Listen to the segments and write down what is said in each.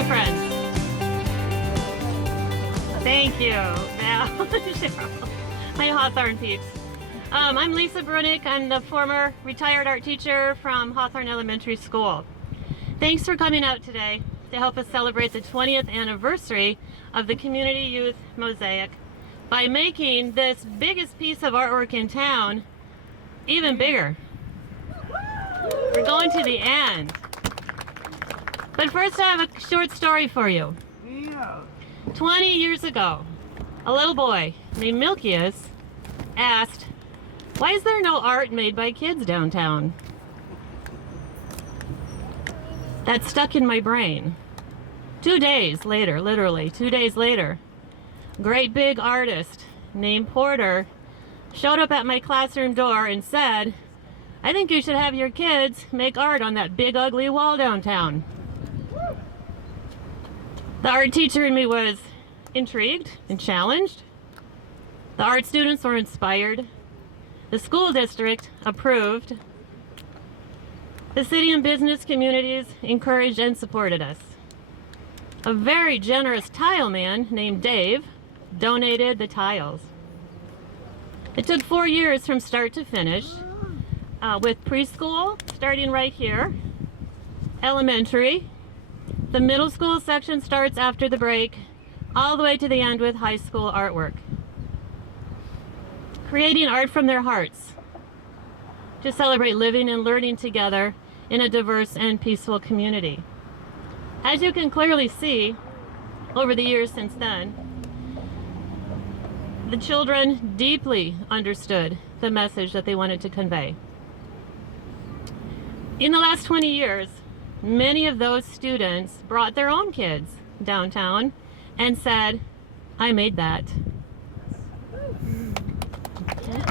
you, friends. Thank you, Val, Cheryl, my Hawthorne peeps. I'm Lisa Brunick. I'm the former retired art teacher from Hawthorne Elementary School. Thanks for coming out today to help us celebrate the 20th anniversary of the CommUnity Youth Mosaic by making this biggest piece of artwork in town even bigger. We're going to the end. But first I have a short story for you. 20 years ago, a little boy named Milkius asked, "Why is there no art made by kids downtown?" That stuck in my brain. 2 days later, literally 2 days later, a great big artist named Porter showed up at my classroom door and said, "I think you should have your kids make art on that big ugly wall downtown." The art teacher in me was intrigued and challenged. The art students were inspired. The school district approved. The city and business communities encouraged and supported us. A very generous tile man named Dave donated the tiles. It took 4 years from start to finish, with preschool starting right here, elementary. The middle school section starts after the break, all the way to the end with high school artwork. Creating art from their hearts to celebrate living and learning together in a diverse and peaceful community. As you can clearly see, over the years since then, the children deeply understood the message that they wanted to convey. In the last 20 years, many of those students brought their own kids downtown and said, "I made that." Okay.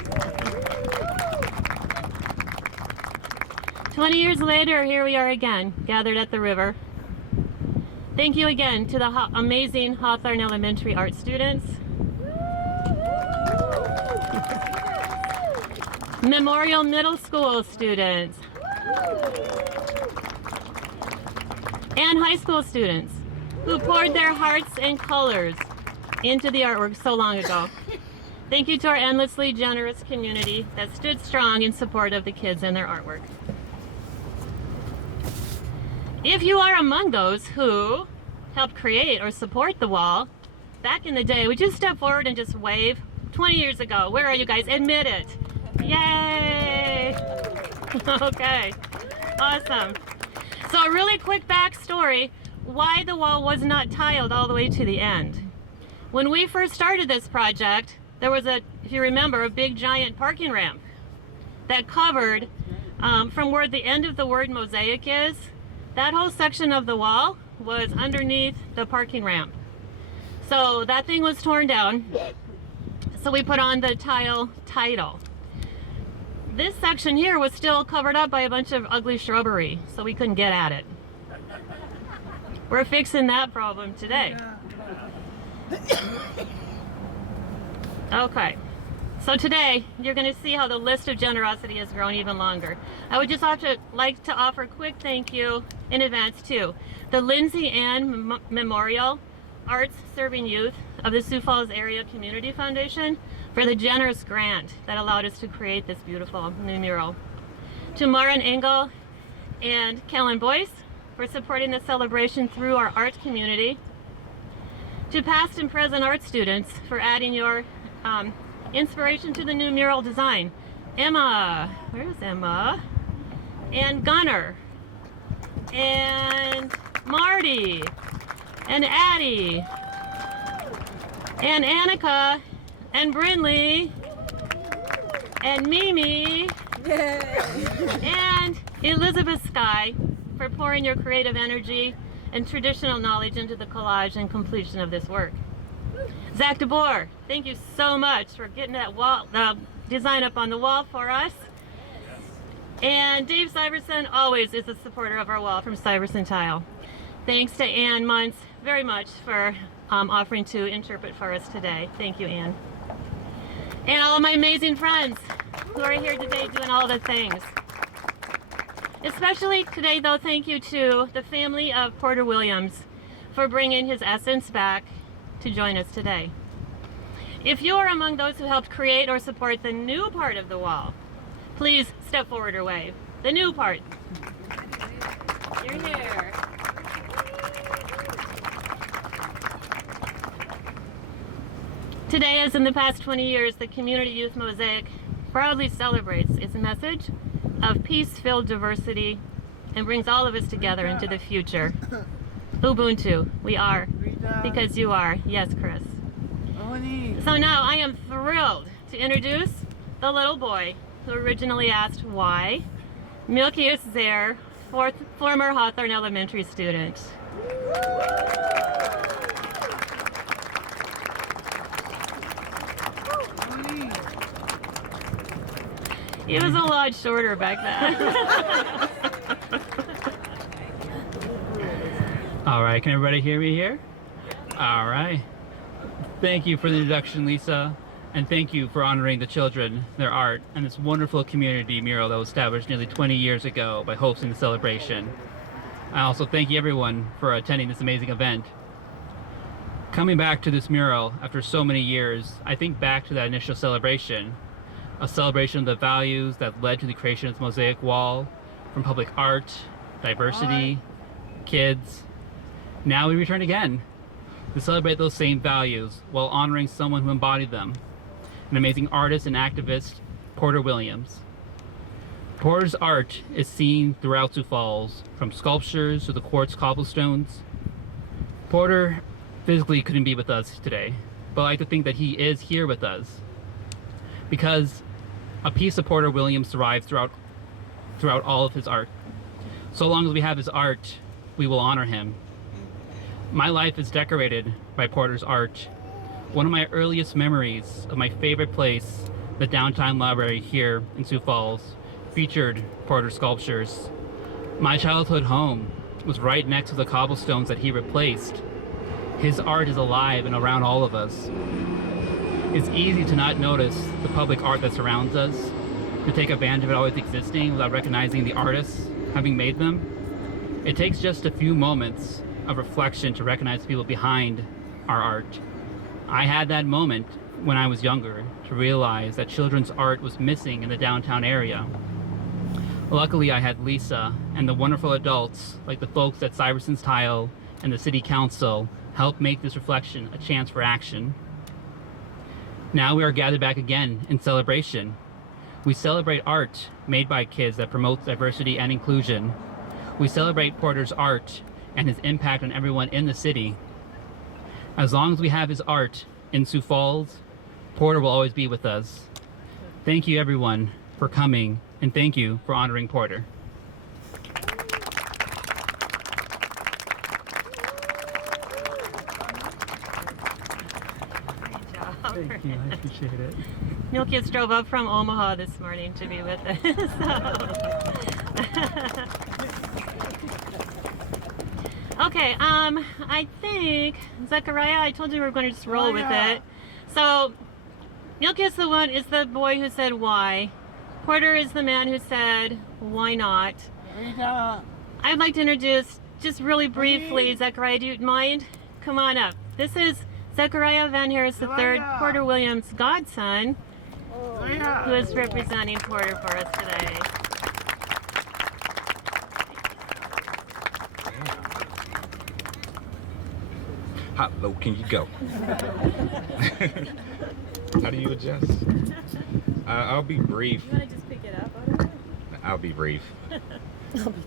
20 years later, here we are again, gathered at the river. Thank you again to the amazing Hawthorne Elementary art students. Memorial Middle School students. And high school students who poured their hearts and colors into the artwork so long ago. Thank you to our endlessly generous community that stood strong in support of the kids and their artwork. If you are among those who helped create or support the wall back in the day, would you step forward and just wave? 20 years ago, where are you guys? Admit it. Yay! Okay, awesome. So a really quick backstory, why the wall was not tiled all the way to the end. When we first started this project, there was if you remember, a big giant parking ramp that covered from where the end of the word mosaic is. That whole section of the wall was underneath the parking ramp. So that thing was torn down. So we put on the tile title. This section here was still covered up by a bunch of ugly shrubbery, so we couldn't get at it. We're fixing that problem today. Okay, so today you're going to see how the list of generosity has grown even longer. I would just like to offer a quick thank you in advance to the Lindsay Ann Memorial Arts Serving Youth of the Sioux Falls Area Community Foundation for the generous grant that allowed us to create this beautiful new mural. To Maren Engel and Kellen Boyce for supporting the celebration through our art community. To past and present art students for adding your inspiration to the new mural design. Emma, where's Emma? And Gunnar, and Marty, and Addie, and Annika, and Brinley, and Mimi, and Elizabeth Sky for pouring your creative energy and traditional knowledge into the collage and completion of this work. Zach DeBoer, thank you so much for getting that wall, design up on the wall for us. And Dave Syverson always is a supporter of our wall from Syverson Tile. Thanks to Ann Muntz very much for offering to interpret for us today. Thank you, Ann. And all of my amazing friends who are here today doing all the things. Especially today, though, thank you to the family of Porter Williams for bringing his essence back to join us today. If you are among those who helped create or support the new part of the wall, please step forward or wave. The new part. You're here. Today, as in the past 20 years, the CommUnity Youth Mosaic proudly celebrates its message of peace-filled diversity and brings all of us together into the future. Ubuntu, we are, because you are. Yes, Chris. So now I am thrilled to introduce the little boy who originally asked why, Milkius Zaire, former Hawthorne Elementary student. He was a lot shorter back then. All right, can everybody hear me here? All right. Thank you for the introduction, Lisa, and thank you for honoring the children, their art, and this wonderful community mural that was established nearly 20 years ago by hosting the celebration. I also thank you everyone for attending this amazing event. Coming back to this mural after so many years, I think back to that initial celebration, a celebration of the values that led to the creation of this mosaic wall, from public art, diversity, kids. Now we return again to celebrate those same values while honoring someone who embodied them, an amazing artist and activist, Porter Williams. Porter's art is seen throughout Sioux Falls, from sculptures to the quartz cobblestones. Porter physically couldn't be with us today, but I like to think that he is here with us, because a piece of Porter Williams survives throughout all of his art. So long as we have his art, we will honor him. My life is decorated by Porter's art. One of my earliest memories of my favorite place, the downtown library here in Sioux Falls, featured Porter sculptures. My childhood home was right next to the cobblestones that he replaced. His art is alive and around all of us. It's easy to not notice the public art that surrounds us, to take advantage of it always existing without recognizing the artists having made them. It takes just a few moments of reflection to recognize the people behind our art. I had that moment when I was younger to realize that children's art was missing in the downtown area. Luckily, I had Lisa and the wonderful adults like the folks at Syverson's Tile and the City Council help make this reflection a chance for action. Now we are gathered back again in celebration. We celebrate art made by kids that promotes diversity and inclusion. We celebrate Porter's art and his impact on everyone in the city. As long as we have his art in Sioux Falls, Porter will always be with us. Thank you everyone for coming, and thank you for honoring Porter. Thank you, I appreciate it. Milkius drove up from Omaha this morning to be with us. Okay, I think, Zechariah, I told you we were going to just roll with it. So, Milkius is the boy who said why. Porter is the man who said why not. I'd like to introduce, just really briefly, Zechariah, do you mind? Come on up. This is Zechariah Van Harris III, Porter Williams' godson, who is representing Porter for us today. How low can you go? How do you adjust? I'll be brief. You want to just pick it up? I'll be brief.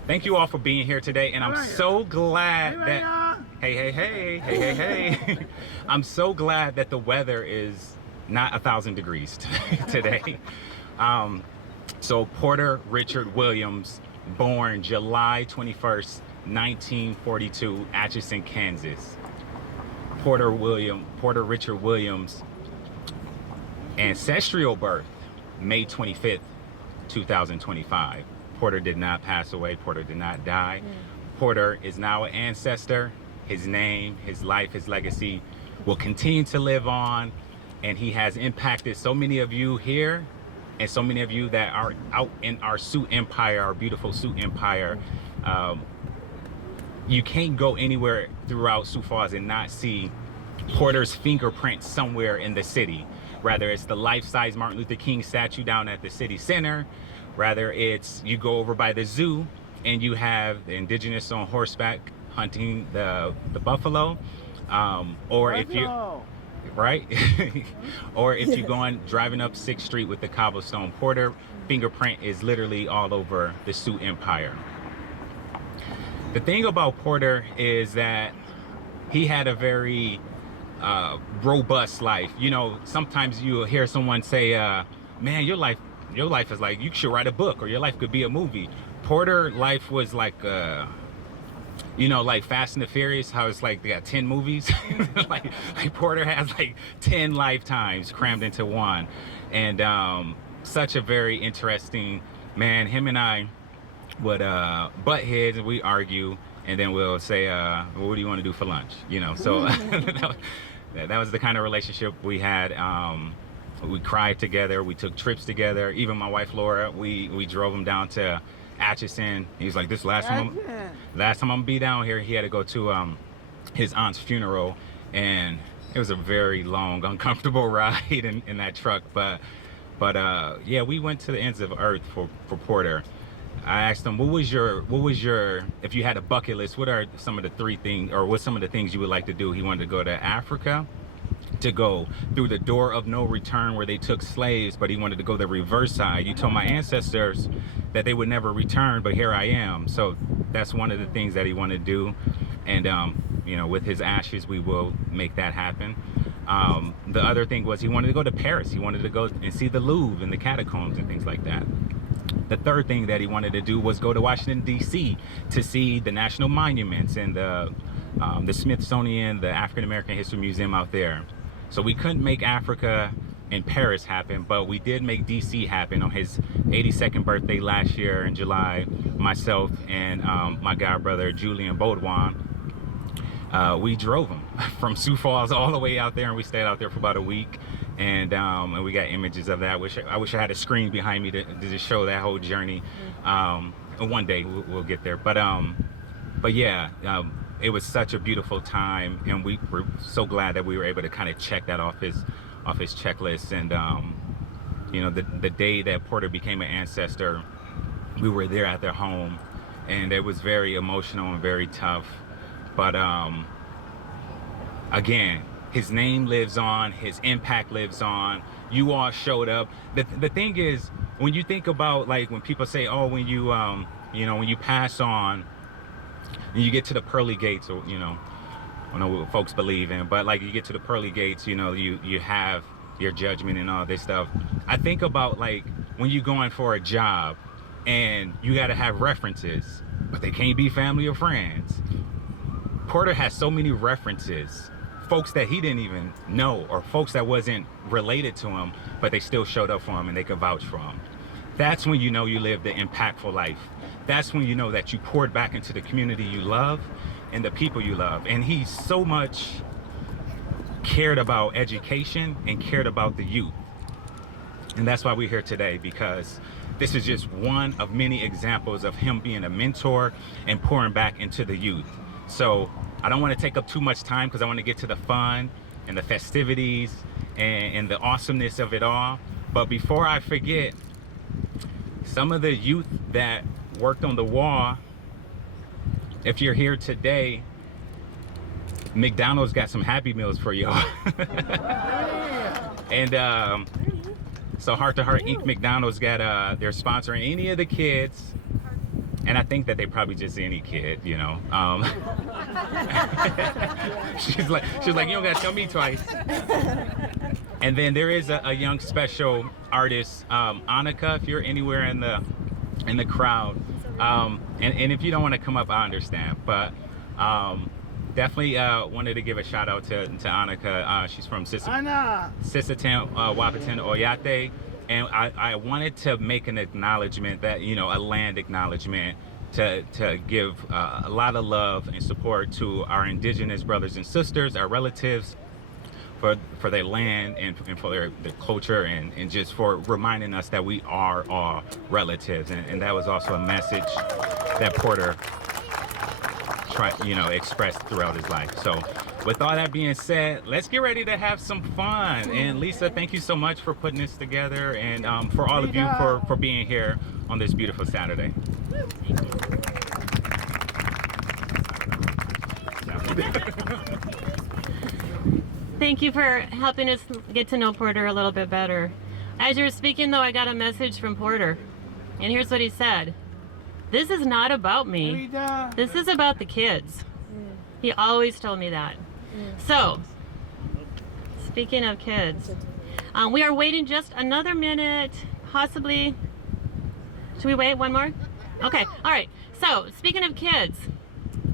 Thank you all for being here today, and I'm so glad that hey. I'm so glad that the weather is not 1,000 degrees today. So Porter Richard Williams, born July 21st, 1942, Atchison, Kansas. Porter Richard Williams, ancestral birth, May 25th, 2025. Porter did not pass away. Porter did not die. Porter is now an ancestor. His name, his life, his legacy will continue to live on, and he has impacted so many of you here and so many of you that are out in our Sioux Empire, our beautiful Sioux Empire. you can't go anywhere throughout Sioux Falls and not see Porter's fingerprint somewhere in the city. Rather it's the life-size Martin Luther King statue down at the city center, rather it's you go over by the zoo and you have the indigenous on horseback hunting the buffalo, or if you right or if you're going driving up 6th Street with the cobblestone. Porter fingerprint is literally all over the Sioux Empire. The thing about Porter is that he had a very robust life. You know, sometimes you'll hear someone say, man, your life is like, you should write a book, or your life could be a movie. Porter life was like, you know, like Fast and the Furious, how it's like they got 10 movies. like Porter has like 10 lifetimes crammed into one. And such a very interesting man. Him and I would butt heads and we argue, and then we'll say, well, what do you want to do for lunch? You know, so that was the kind of relationship we had. We cried together, we took trips together. Even my wife Laura, we drove him down to Atchison. He was like, this last time I'm gonna be down here. He had to go to his aunt's funeral, and it was a very long, uncomfortable ride in that truck. But yeah, we went to the ends of earth for Porter. I asked him, what was your, if you had a bucket list, what are some of the 3 things, or what's some of the things you would like to do? He wanted to go to Africa, to go through the door of no return where they took slaves, but he wanted to go the reverse side. You told my ancestors that they would never return, but here I am. So that's one of the things that he wanted to do. And, you know, with his ashes, we will make that happen. The other thing was he wanted to go to Paris. He wanted to go and see the Louvre and the catacombs and things like that. The third thing that he wanted to do was go to Washington, D.C. to see the national monuments and the Smithsonian, the African American History Museum out there. So we couldn't make Africa and Paris happen, but we did make D.C. happen on his 82nd birthday last year in July. Myself and my god brother, Julian Baudouin, we drove him from Sioux Falls all the way out there, and we stayed out there for about a week. And we got images of that. I wish I had a screen behind me to just show that whole journey. One day we'll get there. But yeah, it was such a beautiful time, and we were so glad that we were able to kind of check that off his checklist. And you know, the day that Porter became an ancestor, we were there at their home, and it was very emotional and very tough. But again, his name lives on, his impact lives on. You all showed up. The thing is, when you think about, like, when people say, oh, when you you know, when you pass on and you get to the pearly gates, or, you know, I don't know what folks believe in, but like you get to the pearly gates, you know, you have your judgment and all this stuff. I think about, like, when you're going for a job and you got to have references, but they can't be family or friends. Porter has so many references, folks that he didn't even know, or folks that wasn't related to him, but they still showed up for him and they could vouch for him. That's when you know you lived the impactful life. That's when you know that you poured back into the community you love and the people you love. And he so much cared about education and cared about the youth. And that's why we're here today, because this is just one of many examples of him being a mentor and pouring back into the youth. So I don't want to take up too much time, because I want to get to the fun and the festivities and the awesomeness of it all. But before I forget, some of the youth that worked on the wall, if you're here today, McDonald's got some Happy Meals for y'all. And so Heart to Heart Inc. McDonald's got, they're sponsoring any of the kids. And I think that they probably just any kid, you know. She's like, you don't gotta tell me twice. And then there is a young special artist, Annika, if you're anywhere in the crowd. And if you don't want to come up, I understand. But definitely wanted to give a shout out to Annika. She's from Sisseton, Wahpeton, Oyate. And I wanted to make an acknowledgement that, you know, a land acknowledgement to give a lot of love and support to our indigenous brothers and sisters, our relatives, for their land and for their culture, and just for reminding us that we are all relatives. And that was also a message that Porter expressed throughout his life. So with all that being said, let's get ready to have some fun. And Lisa, thank you so much for putting this together, and for all of you for being here on this beautiful Saturday. Thank you for helping us get to know Porter a little bit better. As you were speaking, though, I got a message from Porter, and here's what he said. This is not about me. This is about the kids. He always told me that. So, speaking of kids, we are waiting just another minute, possibly. Should we wait one more? Okay, all right. So, speaking of kids,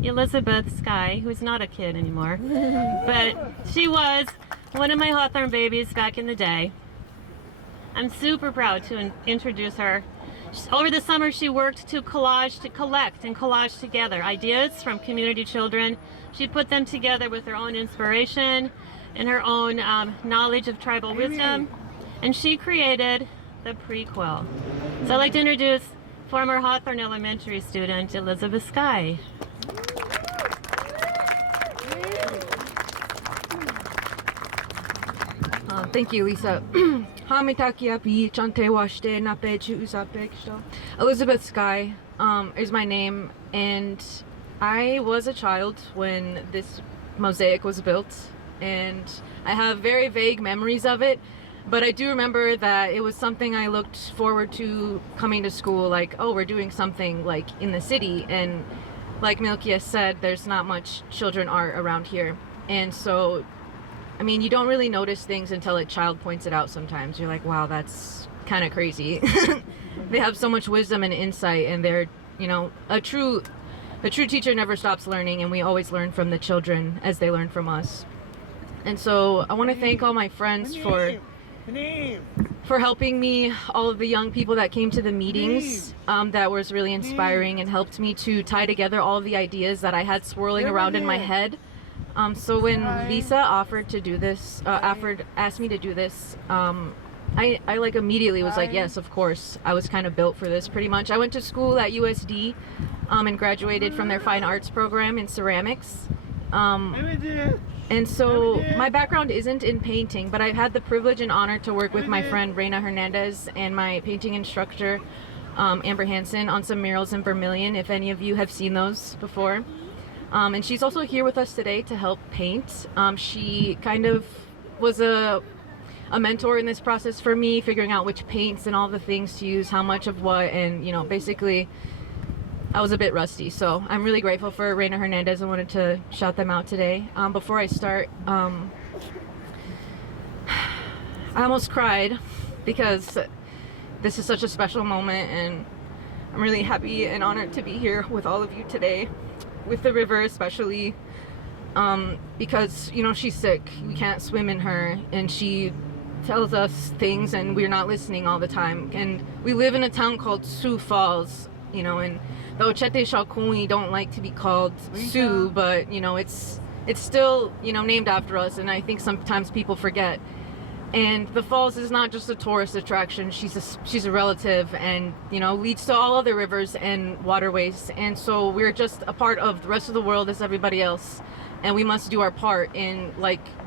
Elizabeth Skye, who's not a kid anymore, but she was one of my Hawthorne babies back in the day. I'm super proud to introduce her. Over the summer, she worked to collect and collage together ideas from community children. She put them together with her own inspiration and her own knowledge of tribal wisdom, and she created the prequel. So I'd like to introduce former Hawthorne Elementary student Elizabeth Skye. Thank you, Lisa. Elizabeth Skye is my name, and I was a child when this mosaic was built, and I have very vague memories of it, but I do remember that it was something I looked forward to coming to school, like, oh, we're doing something like in the city, and like Milkia said, there's not much children art around here, and so I mean, you don't really notice things until a child points it out sometimes. You're like, wow, that's kind of crazy. They have so much wisdom and insight, and they're, a true teacher never stops learning, and we always learn from the children as they learn from us. And so I want to thank all my friends for helping me, all of the young people that came to the meetings. That was really inspiring and helped me to tie together all of the ideas that I had swirling around in my head. So when Lisa offered to do this, asked me to do this, I like immediately was like, yes, of course. I was kind of built for this pretty much. I went to school at USD and graduated from their fine arts program in ceramics. And so my background isn't in painting, but I've had the privilege and honor to work with my friend Reina Hernandez and my painting instructor Amber Hansen on some murals in Vermilion, if any of you have seen those before. And she's also here with us today to help paint. She kind of was a mentor in this process for me, figuring out which paints and all the things to use, how much of what, and basically I was a bit rusty. So I'm really grateful for Reina Hernandez. I wanted to shout them out today. Before I start, I almost cried because this is such a special moment, and I'm really happy and honored to be here with all of you today. With the river especially, because she's sick, we can't swim in her, and she tells us things and we're not listening all the time. And we live in a town called Sioux Falls, and the Ochete Shawkuni don't like to be called Sioux, but it's still named after us, and I think sometimes people forget. And the falls is not just a tourist attraction. She's a relative, and leads to all other rivers and waterways. And so we're just a part of the rest of the world as everybody else, and we must do our part in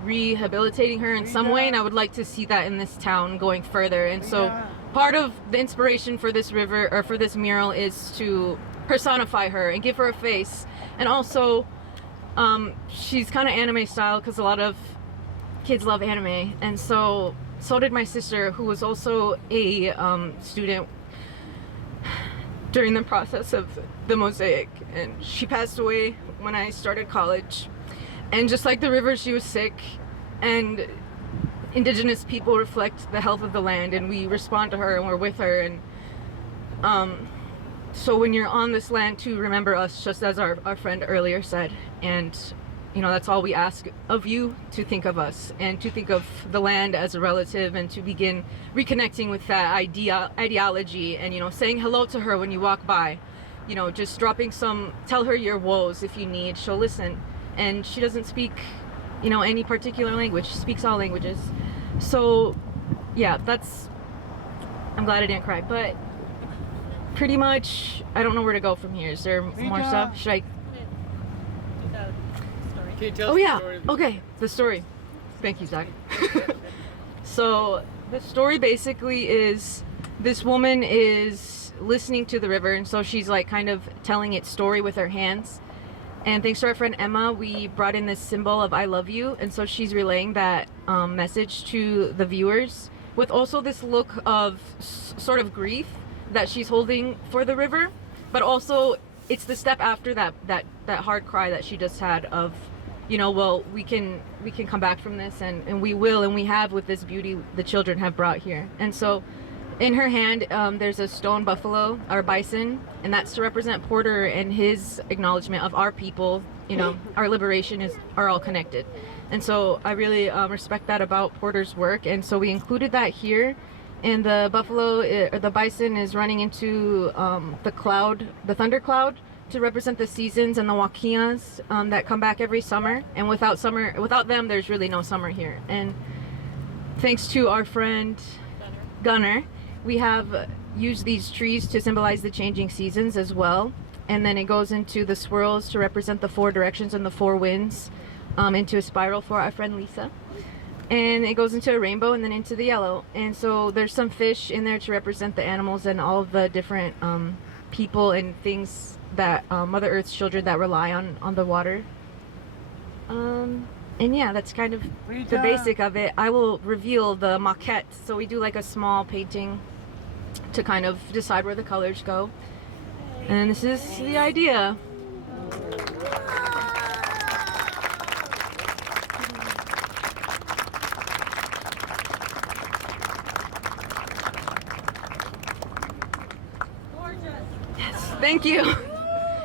rehabilitating her in some way. And I would like to see that in this town going further. And so part of the inspiration for this river, or for this mural, is to personify her and give her a face. And also she's kind of anime style, because a lot of kids love anime, and so did my sister, who was also a student during the process of the mosaic, and she passed away when I started college. And just like the river, she was sick, and indigenous people reflect the health of the land, and we respond to her and we're with her. And so when you're on this land, to remember us, just as our friend earlier said. And that's all we ask of you, to think of us and to think of the land as a relative, and to begin reconnecting with that ideology, and saying hello to her when you walk by, just dropping tell her your woes if you need. She'll listen, and she doesn't speak any particular language. She speaks all languages. So yeah, I'm glad I didn't cry, but pretty much I don't know where to go from here. Is there more stuff? Can you tell us Oh the yeah. story? Okay, the story. Thank you, Zach. So the story basically is this woman is listening to the river, and so she's like kind of telling its story with her hands. And thanks to our friend Emma, we brought in this symbol of I love you, and so she's relaying that message to the viewers with also this look of sort of grief that she's holding for the river, but also it's the step after that hard cry that she just had of, you know, well, we can come back from this, and we will, and we have with this beauty the children have brought here. And so in her hand, there's a stone buffalo or bison, and that's to represent Porter and his acknowledgement of our people. You know, our liberation are all connected. And so I really respect that about Porter's work, and so we included that here. And the buffalo, or the bison, is running into the thunder cloud, to represent the seasons and the wakias that come back every summer. And without them, there's really no summer here. And thanks to our friend Gunner, we have used these trees to symbolize the changing seasons as well. And then it goes into the swirls to represent the 4 directions and the 4 winds, into a spiral for our friend Lisa. And it goes into a rainbow and then into the yellow. And so there's some fish in there to represent the animals and all of the different people and things that Mother Earth's children that rely on the water. And yeah, that's kind of the basic of it. I will reveal the maquette. So we do like a small painting to kind of decide where the colors go. And this is the idea. Thank you.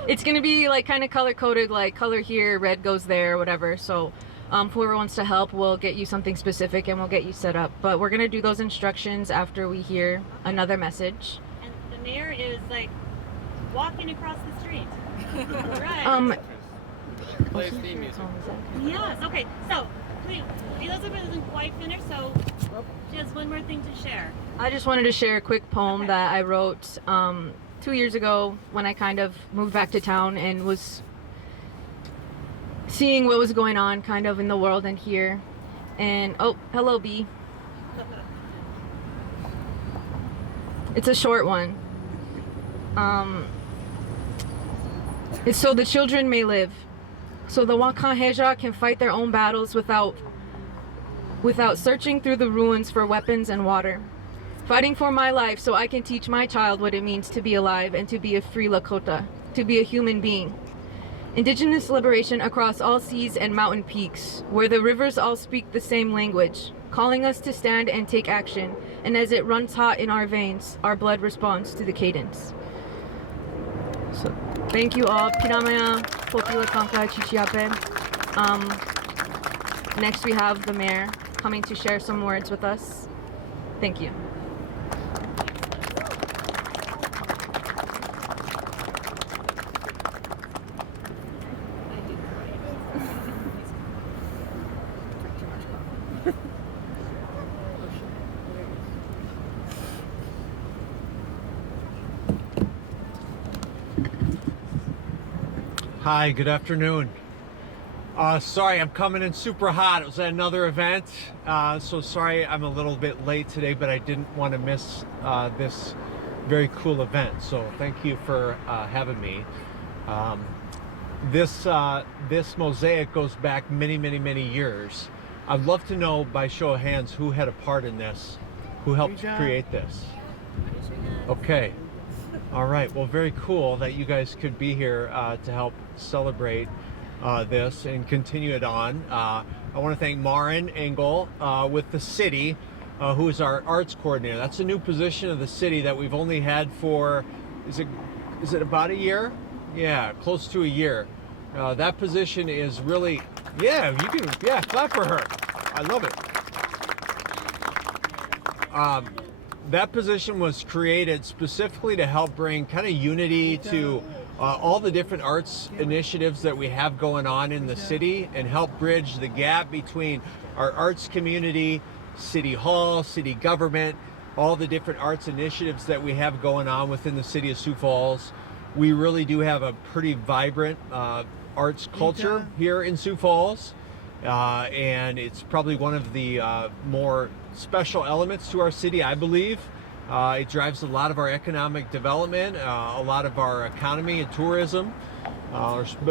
It's gonna be like kind of color coded, like color here, red goes there, whatever. So whoever wants to help, we'll get you something specific and we'll get you set up. But we're gonna do those instructions after we hear another message. And the mayor is like walking across the street. Right. Play theme music. Yes. Okay. So please, Elizabeth isn't quite finished, so she has one more thing to share. I just wanted to share a quick poem that I wrote 2 years ago when I kind of moved back to town and was seeing what was going on kind of in the world and here. And oh, hello B. It's a short one. It's so the children may live, so the Wakan can fight their own battles without searching through the ruins for weapons and water. Fighting for my life so I can teach my child what it means to be alive and to be a free Lakota, to be a human being. Indigenous liberation across all seas and mountain peaks, where the rivers all speak the same language, calling us to stand and take action, and as it runs hot in our veins, our blood responds to the cadence. So, thank you all. Pinamaya, Popila Kanka, Chichiape. Next we have the mayor coming to share some words with us. Thank you. Hi, good afternoon. Sorry, I'm coming in super hot. It was at another event, so sorry I'm a little bit late today, but I didn't want to miss this very cool event. So thank you for having me. This mosaic goes back many, many, many years. I'd love to know by show of hands who had a part in this, who helped create this. Okay. All right. Well, very cool that you guys could be here to help celebrate this and continue it on. I want to thank Marin Engel with the city, who is our arts coordinator. That's a new position of the city that we've only had for, is it about a year? Yeah, close to a year. That position is really, clap for her. I love it. That position was created specifically to help bring kind of unity to all the different arts initiatives that we have going on in the city and help bridge the gap between our arts community, city hall, city government, all the different arts initiatives that we have going on within the city of Sioux Falls. we really do have a pretty vibrant arts culture here in Sioux Falls, and it's probably one of the more special elements to our city, I believe. It drives a lot of our economic development, a lot of our economy and tourism,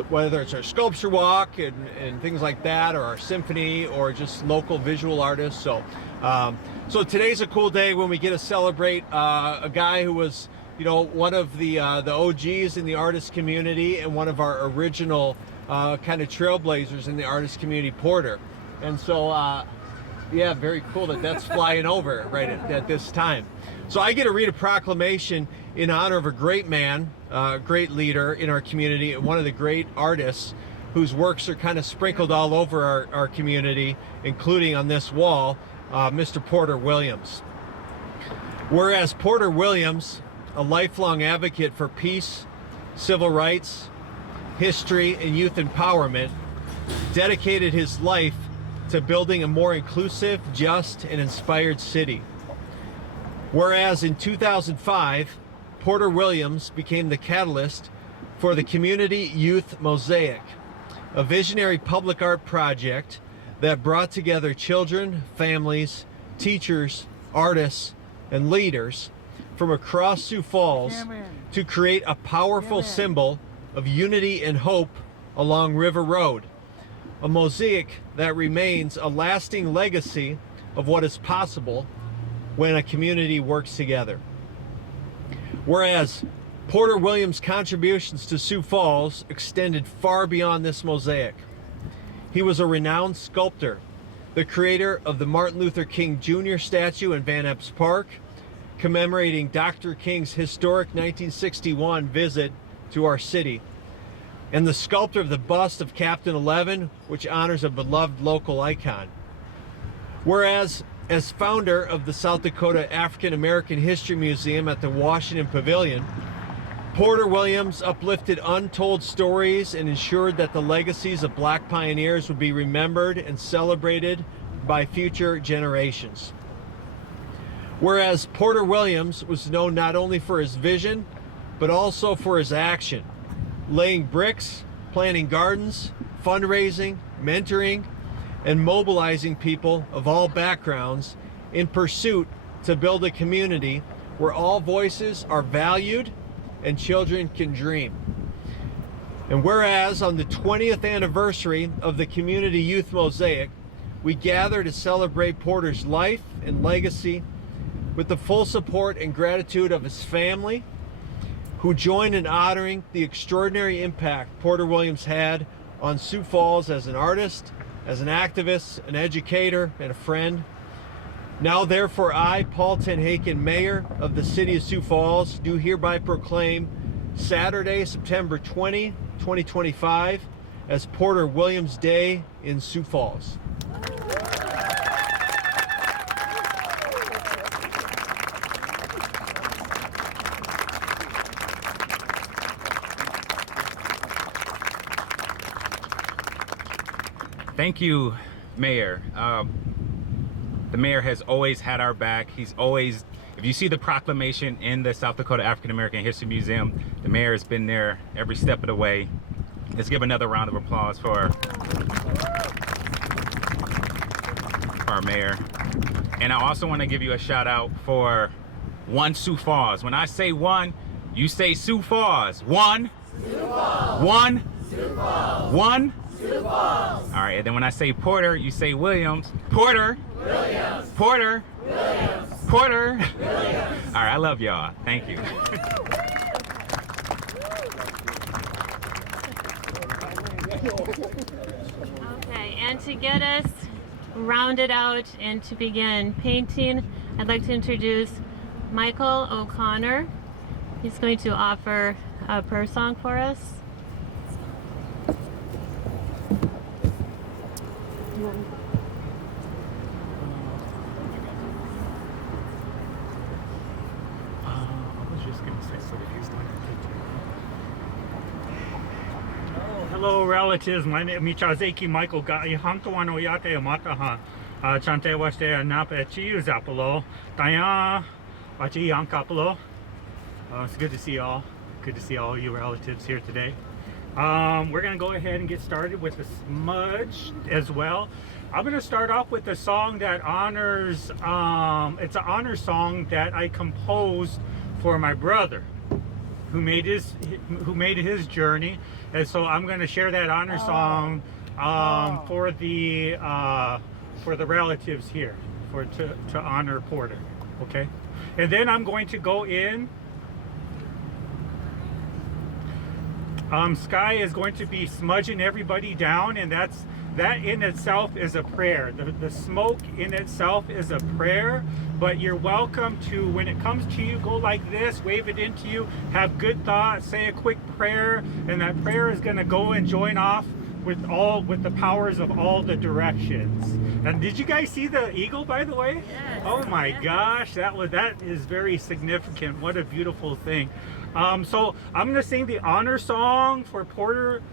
whether it's our sculpture walk and things like that, or our symphony, or just local visual artists. So today's a cool day when we get to celebrate a guy who was, one of the OGs in the artist community and one of our original kind of trailblazers in the artist community, Porter. And so, yeah, very cool that that's flying over right at this time. So I get to read a proclamation in honor of a great man, great leader in our community, and one of the great artists whose works are kind of sprinkled all over our community, including on this wall, Mr. Porter Williams. Whereas Porter Williams, a lifelong advocate for peace, civil rights, history, and youth empowerment, dedicated his life to building a more inclusive, just, and inspired city. Whereas in 2005, Porter Williams became the catalyst for the CommUnity Youth Mosaic, a visionary public art project that brought together children, families, teachers, artists, and leaders from across Sioux Falls to create a powerful symbol of unity and hope along River Road, a mosaic that remains a lasting legacy of what is possible when a community works together. Whereas Porter Williams' contributions to Sioux Falls extended far beyond this mosaic. He was a renowned sculptor, the creator of the Martin Luther King Jr. statue in Van Epps Park, commemorating Dr. King's historic 1961 visit to our city, and the sculptor of the bust of Captain 11, which honors a beloved local icon. Whereas, as founder of the South Dakota African American History Museum at the Washington Pavilion, Porter Williams uplifted untold stories and ensured that the legacies of Black pioneers would be remembered and celebrated by future generations. Whereas Porter Williams was known not only for his vision, but also for his action, laying bricks, planting gardens, fundraising, mentoring, and mobilizing people of all backgrounds in pursuit to build a community where all voices are valued and children can dream. And whereas on the 20th anniversary of the CommUnity Youth Mosaic, we gather to celebrate Porter's life and legacy with the full support and gratitude of his family, who join in honoring the extraordinary impact Porter Williams had on Sioux Falls as an artist, as an activist, an educator, and a friend. Now therefore I, Paul Tenhaken, Mayor of the City of Sioux Falls, do hereby proclaim Saturday, September 20, 2025 as Porter Williams Day in Sioux Falls. Thank you, Mayor. The mayor has always had our back. He's always, if you see the proclamation in the South Dakota African American History Museum, the mayor has been there every step of the way. Let's give another round of applause for our mayor. And I also want to give you a shout out for One Sioux Falls. When I say one, you say Sioux Falls. One. Sioux Falls. One. Sioux Falls. One. Sioux Falls. All right, and then when I say Porter, you say Williams. Porter. Williams. Porter. Williams. Porter. Williams. All right, I love y'all. Thank you. Okay, and to get us rounded out and to begin painting, I'd like to introduce Michael O'Connor. He's going to offer a prayer song for us. Hello, relatives. My name is Michazeki Michael. Hankawano yate amataha. Chante waste napa chiu zapalo. Daya wachi yankapalo. It's good to see y'all. Good to see all you relatives here today. We're gonna go ahead and get started with the smudge as well. I'm gonna start off with a song that honors, it's an honor song that I composed for my brother who made his journey. And so I'm gonna share that honor song for the relatives here to honor Porter. Okay, and then I'm going to go in. Sky is going to be smudging everybody down, and that in itself is a prayer. The smoke in itself is a prayer, but you're welcome to, when it comes to you, go like this, wave it into you, have good thoughts, say a quick prayer, and that prayer is going to go and join off with the powers of all the directions. And did you guys see the eagle, by the way? Yes. Oh my gosh, that is very significant. What a beautiful thing. So I'm going to sing the honor song for Porter,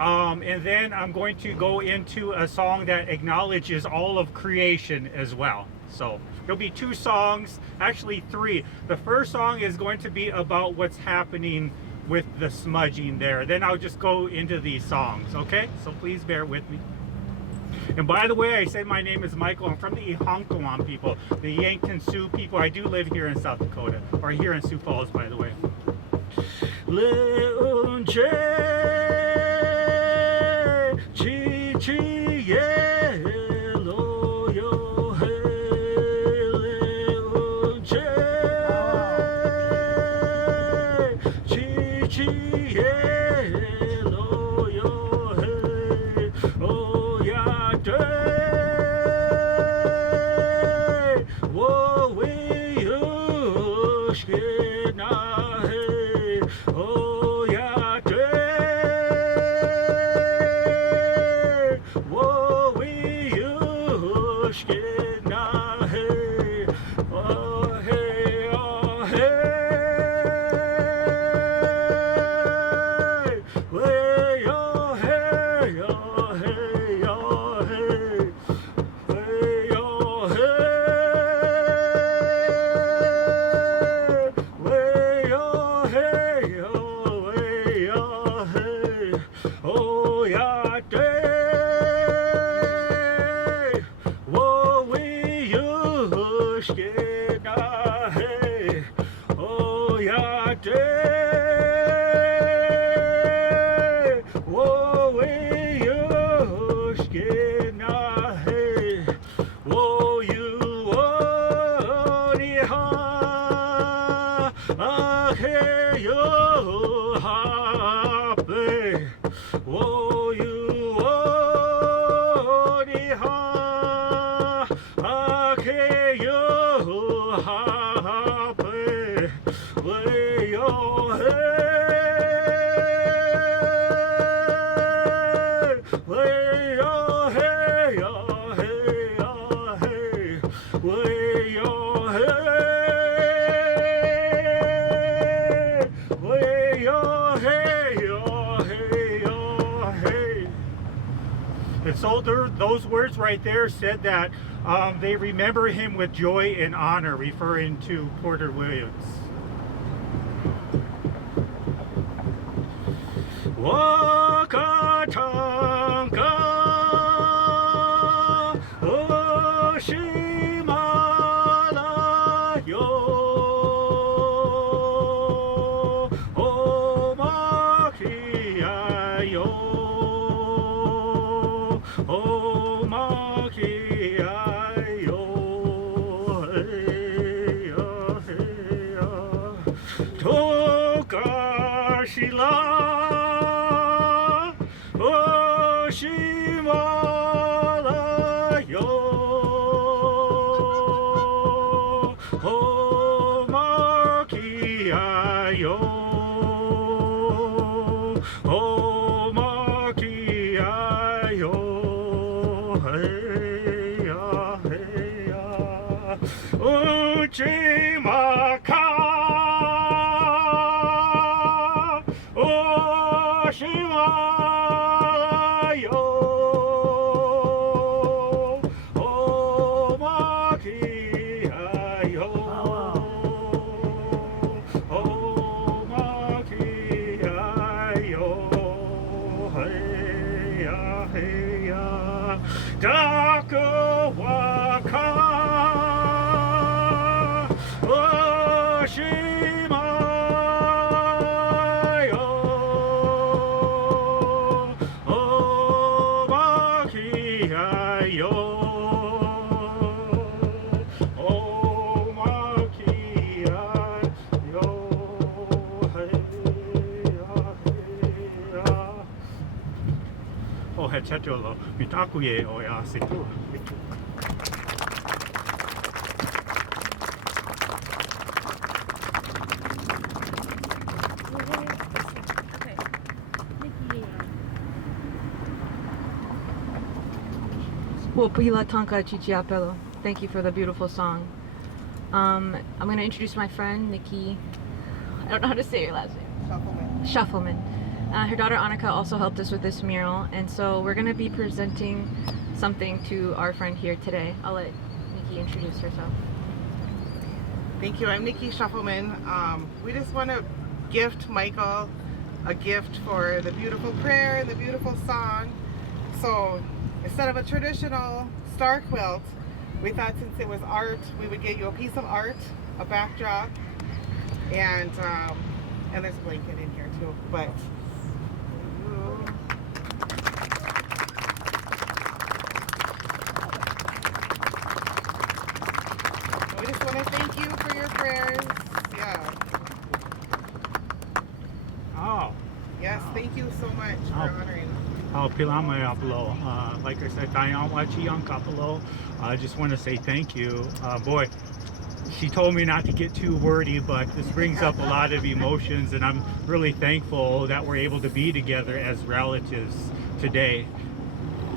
and then I'm going to go into a song that acknowledges all of creation as well. So there'll be 2 songs, actually 3. The first song is going to be about what's happening with the smudging there. Then I'll just go into these songs, okay? So please bear with me. And by the way, I said my name is Michael. I'm from the Ihonkawan people, the Yankton Sioux people. I do live here in South Dakota, or here in Sioux Falls, by the way. And so those words right there said that they remember him with joy and honor, referring to Porter Williams. Wakatanka Oshimala yo Omakia yo Tokashila Oshimala yo Omakia yo Omakia yo Uchimaka Oshima yo Omakia yo Omakia hey ya, hey ya, Daka waka, Oshimayo, Omakiayo, Omakiayo, hey ya, hey ya. Oh, hetchetolo, mitakuye o ya situ. Wopila Tonka Chichiapelo. Thank you for the beautiful song. I'm going to introduce my friend, Nikki. I don't know how to say your last name. Shuffleman. Her daughter Annika also helped us with this mural, and so we're going to be presenting something to our friend here today. I'll let Nikki introduce herself. Thank you. I'm Nikki Shuffleman. We just want to gift Michael a gift for the beautiful prayer and the beautiful song. So instead of a traditional star quilt, we thought since it was art, we would get you a piece of art, a backdrop, and there's a blanket in here too. But we just want to thank you for your prayers. Yeah. Oh. Yes, thank you so much for honoring us. Like I said, I just want to say thank you. Boy, she told me not to get too wordy, but this brings up a lot of emotions, and I'm really thankful that we're able to be together as relatives today.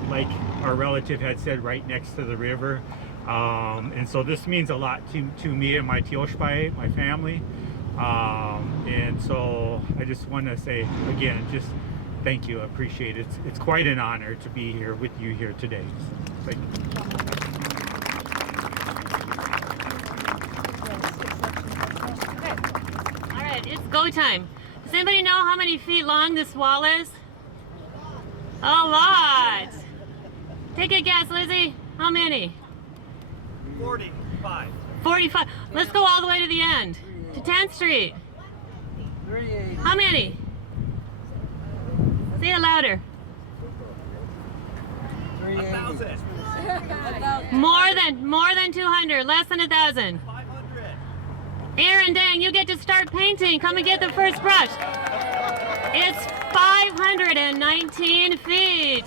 Like our relative had said, right next to the river. And so this means a lot to me and my Tioshpai, my family. And so I just want to say again, just thank you. I appreciate it. It's quite an honor to be here with you here today. Thank you. All right, it's go time. Does anybody know how many feet long this wall is? A lot. Take a guess, Lizzie. How many? 45. 45. Let's go all the way to the end. To 10th Street. How many? Say it louder. 1,000. More than 200. Less than 1,000. 500. Aaron, dang, you get to start painting. Come and get the first brush. It's 519 feet.